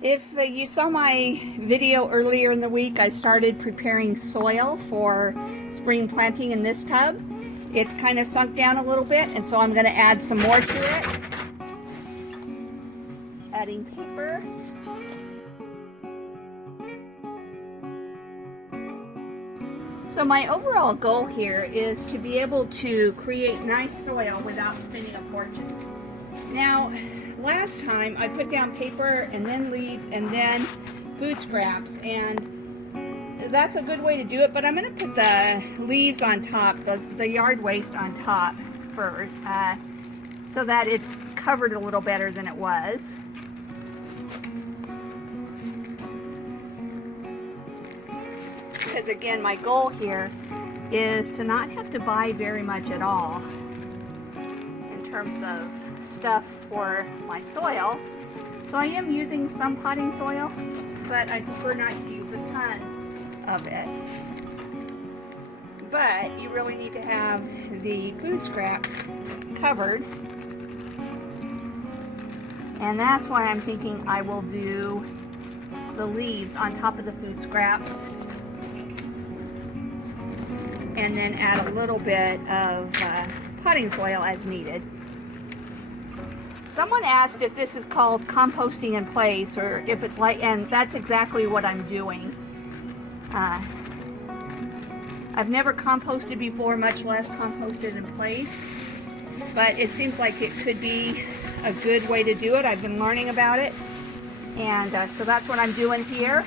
If you saw my video earlier in the week, I started preparing soil for spring planting in this tub. It's kind of sunk down a little bit, and so I'm going to add some more to it. Adding paper. So my overall goal here is to be able to create nice soil without spending a fortune. Now, last time I put down paper and then leaves and then food scraps, and that's a good way to do it, but I'm going to put the leaves on top, the yard waste on top first, so that it's covered a little better than it was. Because again, my goal here is to not have to buy very much at all in terms of stuff for my soil. So I am using some potting soil, but I prefer not to use a ton of it. But you really need to have the food scraps covered, and that's why I'm thinking I will do the leaves on top of the food scraps and then add a little bit of potting soil as needed. Someone asked if this is called composting in place, or if it's like, and that's exactly what I'm doing. I've never composted before, much less composted in place, but it seems like it could be a good way to do it. I've been learning about it, and so that's what I'm doing here.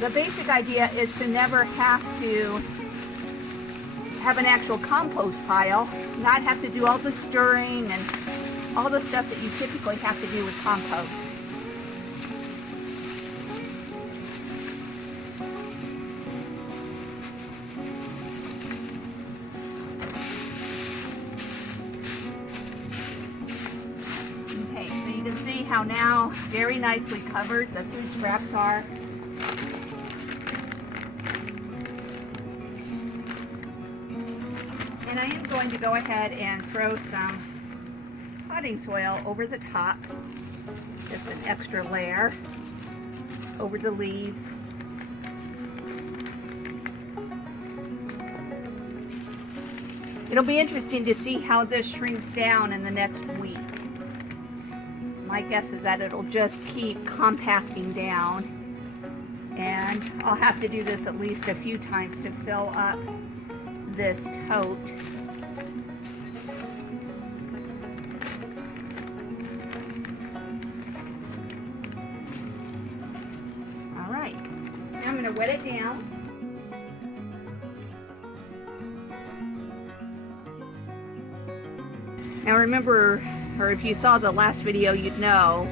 The basic idea is to never have to have an actual compost pile, not have to do all the stirring and all the stuff that you typically have to do with compost. Okay, so you can see how now very nicely covered the food scraps are. And I am going to go ahead and throw some potting soil over the top, just an extra layer over the leaves. It'll be interesting to see how this shrinks down in the next week. My guess is that it'll just keep compacting down, and I'll have to do this at least a few times to fill up this tote. All right, now I'm going to wet it down. Now remember, or if you saw the last video, you'd know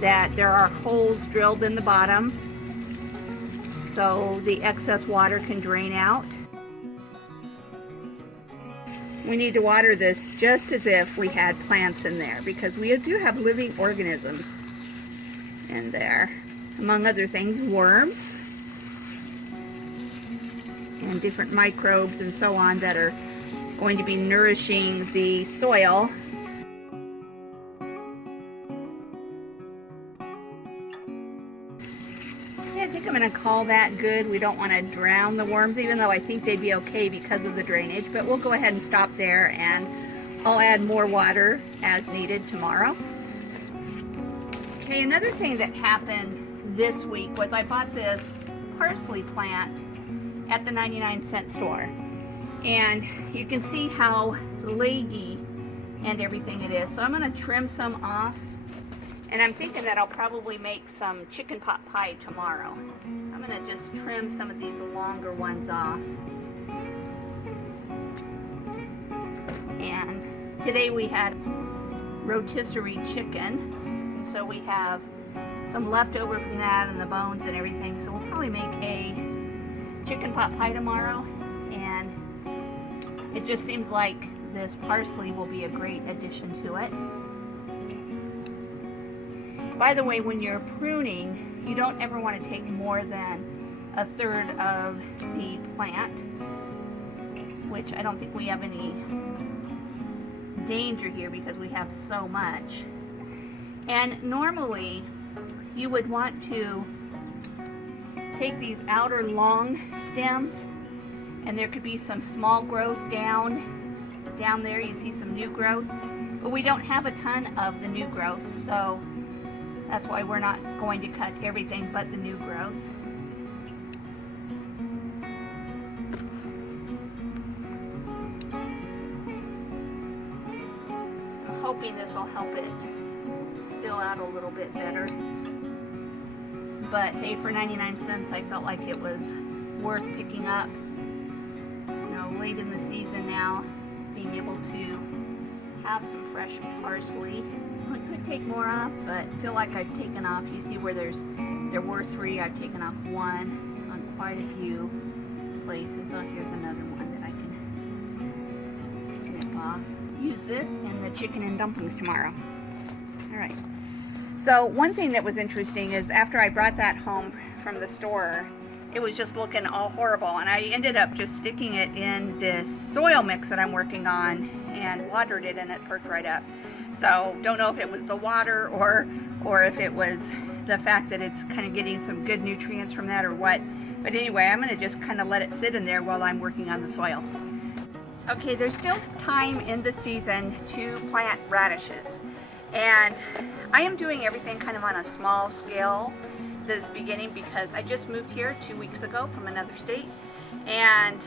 that there are holes drilled in the bottom so the excess water can drain out. We need to water this just as if we had plants in there, because we do have living organisms in there. Among other things, worms and different microbes and so on that are going to be nourishing the soil. Yeah, I think I'm going to call that good. We don't want to drown the worms, even though I think they'd be okay because of the drainage, but we'll go ahead and stop there, and I'll add more water as needed tomorrow. Okay, another thing that happened this week was I bought this parsley plant at the 99-cent store, and you can see how leggy and everything it is. So I'm going to trim some off, and I'm thinking that I'll probably make some chicken pot pie tomorrow. So I'm going to just trim some of these longer ones off. And today we had rotisserie chicken, so we have some leftover from that and the bones and everything. So we'll probably make a chicken pot pie tomorrow, and it just seems like this parsley will be a great addition to it. By the way, when you're pruning, you don't ever want to take more than a third of the plant, which I don't think we have any danger here because we have so much. And normally you would want to take these outer long stems, and there could be some small growth down there. You see some new growth, but we don't have a ton of the new growth, so that's why we're not going to cut everything but the new growth. I'm hoping this will help it fill out a little bit better. But hey, for 99 cents, I felt like it was worth picking up. You know, late in the season now, being able to have some fresh parsley. I could take more off, but I feel like I've taken off. You see where there were 3, I've taken off 1 on quite a few places. Oh, here's another one that I can snip off. Use this in the chicken and dumplings tomorrow. All right. So one thing that was interesting is after I brought that home from the store, it was just looking all horrible, and I ended up just sticking it in this soil mix that I'm working on and watered it, and it perked right up. So don't know if it was the water or if it was the fact that it's kind of getting some good nutrients from that or what. But anyway, I'm going to just kind of let it sit in there while I'm working on the soil. Okay, there's still time in the season to plant radishes. And I am doing everything kind of on a small scale this beginning because I just moved here 2 weeks ago from another state, and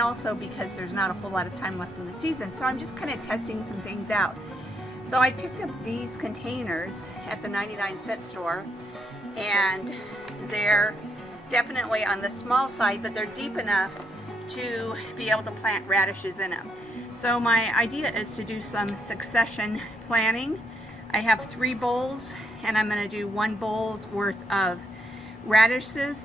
also because there's not a whole lot of time left in the season, so I'm just kind of testing some things out. So I picked up these containers at the 99-cent store, and they're definitely on the small side, but they're deep enough to be able to plant radishes in them. So my idea is to do some succession planting. I have 3 bowls, and I'm going to do 1 bowl's worth of radishes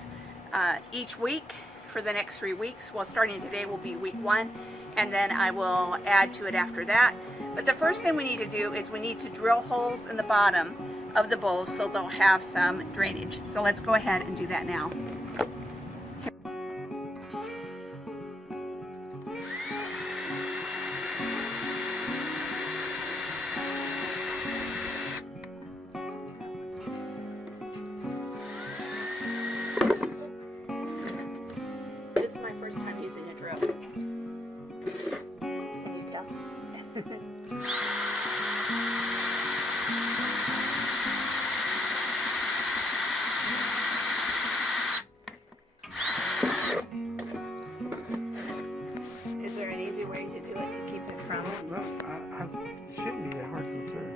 each week for the next 3 weeks. Well, starting today will be week 1, and then I will add to it after that. But the first thing we need to do is we need to drill holes in the bottom of the bowls so they'll have some drainage. So let's go ahead and do that now. Is there an easy way to do it to keep it from? No, it shouldn't be that hard to go through.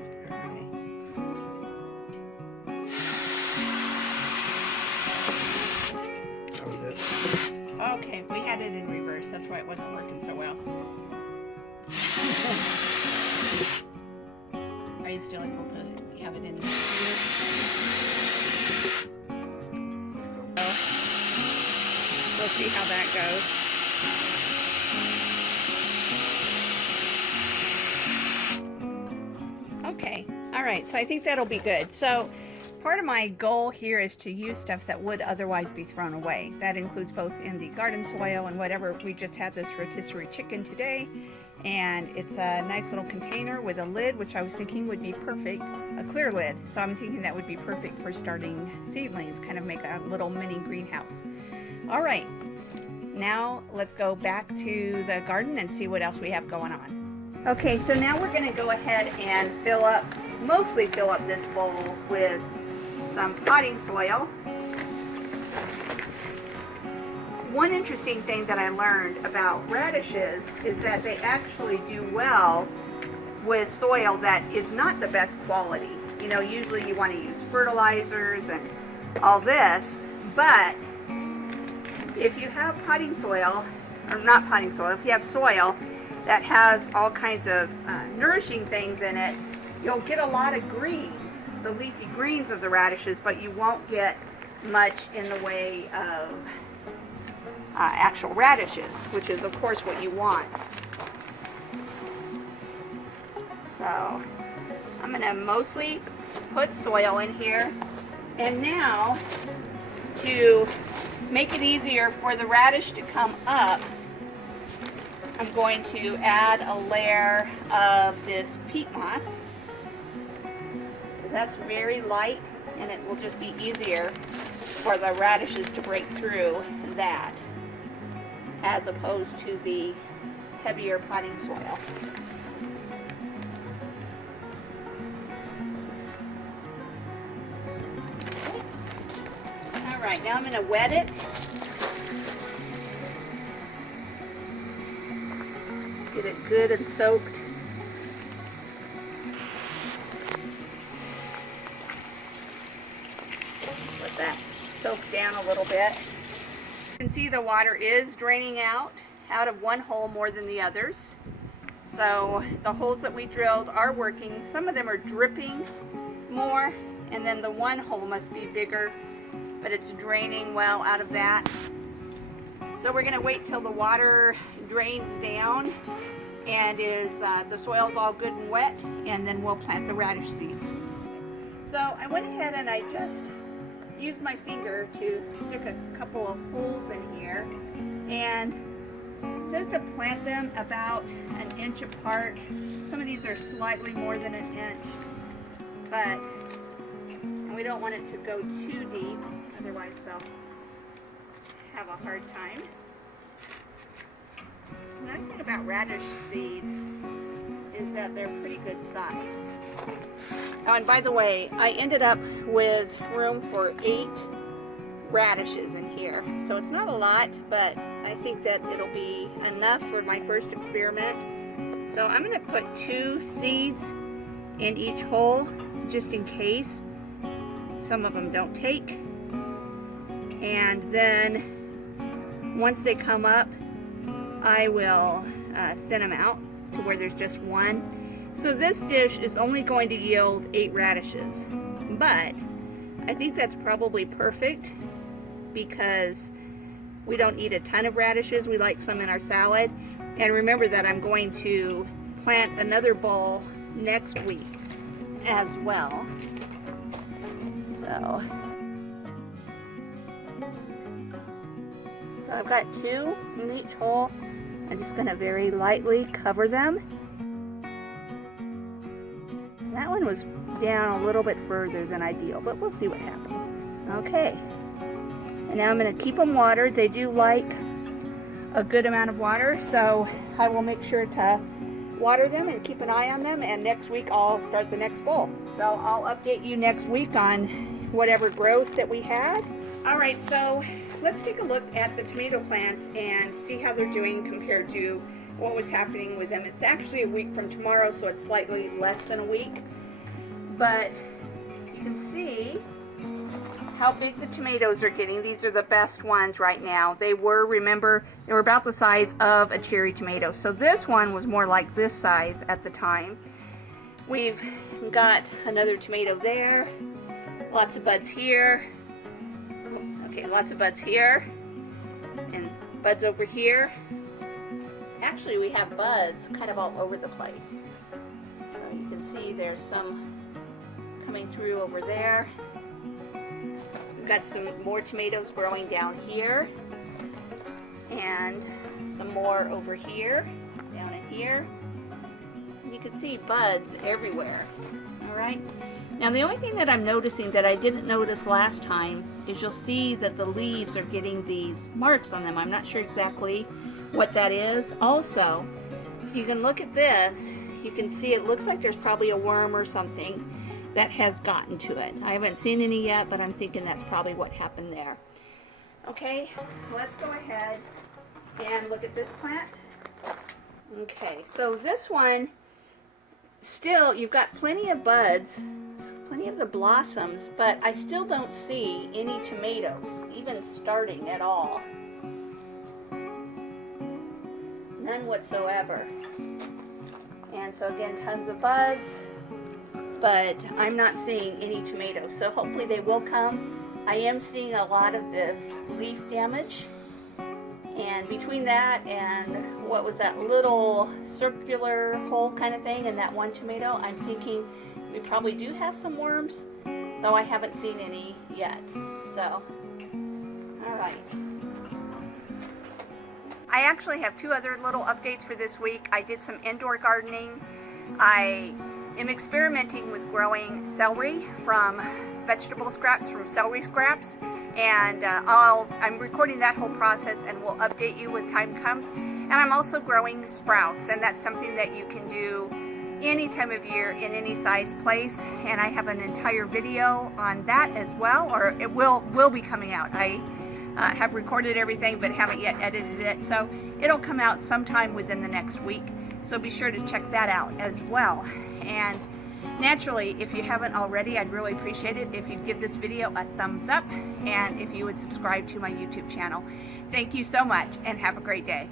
Okay, we had it in reverse. That's why it wasn't working so well. Are you still able to have it in here? We'll see how that goes. Okay, all right, so I think that'll be good. So part of my goal here is to use stuff that would otherwise be thrown away. That includes both in the garden soil and whatever. We just had this rotisserie chicken today, and it's a nice little container with a lid, which I was thinking would be perfect, a clear lid. So I'm thinking that would be perfect for starting seedlings, kind of make a little mini greenhouse. All right, now let's go back to the garden and see what else we have going on. Okay, so now we're going to go ahead and mostly fill up this bowl with some potting soil. One interesting thing that I learned about radishes is that they actually do well with soil that is not the best quality. You know, usually you want to use fertilizers and all this, but if you have potting soil, or not potting soil, if you have soil that has all kinds of nourishing things in it, you'll get a lot of greens, the leafy greens of the radishes, but you won't get much in the way of actual radishes, which is of course what you want. So I'm going to mostly put soil in here, and now to make it easier for the radish to come up, I'm going to add a layer of this peat moss. That's very light and it will just be easier for the radishes to break through that as opposed to the heavier potting soil. All right, now I'm going to wet it. Get it good and soaked. Let that soak down a little bit. You can see the water is draining out of one hole more than the others. So the holes that we drilled are working. Some of them are dripping more, and then the one hole must be bigger, but it's draining well out of that. So we're going to wait till the water drains down and the soil's all good and wet, and then we'll plant the radish seeds. So I went ahead and I just used my finger to stick a couple of holes in here, and it says to plant them about an inch apart. Some of these are slightly more than an inch, but we don't want it to go too deep, otherwise they'll have a hard time. The nice thing about radish seeds is that they're pretty good size. Oh, and by the way, I ended up with room for 8 radishes in here. So it's not a lot, but I think that it'll be enough for my first experiment. So I'm going to put 2 seeds in each hole, just in case some of them don't take. And then once they come up, I will thin them out to where there's just one. So this dish is only going to yield 8 radishes, but I think that's probably perfect because we don't eat a ton of radishes. We like some in our salad. And remember that I'm going to plant another bowl next week as well. So I've got 2 in each hole. I'm just going to very lightly cover them. That one was down a little bit further than ideal, but we'll see what happens. Okay. And now I'm going to keep them watered. They do like a good amount of water, so I will make sure to water them and keep an eye on them, and next week I'll start the next bowl. So I'll update you next week on whatever growth that we had. Alright, so let's take a look at the tomato plants and see how they're doing compared to what was happening with them. It's actually a week from tomorrow, so it's slightly less than a week. But you can see how big the tomatoes are getting. These are the best ones right now. Remember, they were about the size of a cherry tomato. So this one was more like this size at the time. We've got another tomato there. Lots of buds here. Okay, lots of buds here. And buds over here. Actually, we have buds kind of all over the place. So you can see there's some coming through over there. We've got some more tomatoes growing down here. And some more over here, down in here. And you can see buds everywhere. Alright? Now the only thing that I'm noticing that I didn't notice last time is you'll see that the leaves are getting these marks on them. I'm not sure exactly what that is. Also, you can look at this, you can see it looks like there's probably a worm or something that has gotten to it. I haven't seen any yet, but I'm thinking that's probably what happened there. Okay, let's go ahead and look at this plant. Okay, so this one, still, you've got plenty of buds, plenty of the blossoms, but I still don't see any tomatoes even starting at all. None whatsoever. And so again, tons of buds, but I'm not seeing any tomatoes. So hopefully they will come. I am seeing a lot of this leaf damage. And between that and what was that little circular hole kind of thing in that one tomato, I'm thinking we probably do have some worms, though I haven't seen any yet. So, alright. I actually have 2 other little updates for this week. I did some indoor gardening. I am experimenting with growing celery from vegetable scraps, from celery scraps, and I'm recording that whole process and will update you when time comes. And I'm also growing sprouts, and that's something that you can do any time of year in any size place, and I have an entire video on that as well, or it will be coming out. I have recorded everything but haven't yet edited it, so it'll come out sometime within the next week, so be sure to check that out as well. And naturally, if you haven't already, I'd really appreciate it if you'd give this video a thumbs up and if you would subscribe to my YouTube channel. Thank you so much and have a great day.